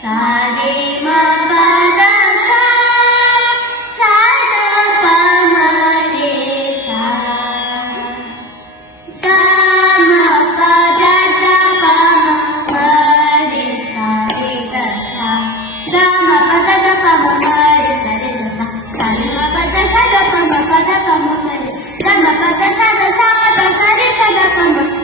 सा रे म प द सा सा द प म रे सा ग म प द द प म रे सा रे ग सा ग म प द द प म रे सा रे ग सा सा रे म प द सा द प म प द प म रे ग म प द सा द सा प सा रे सा द प म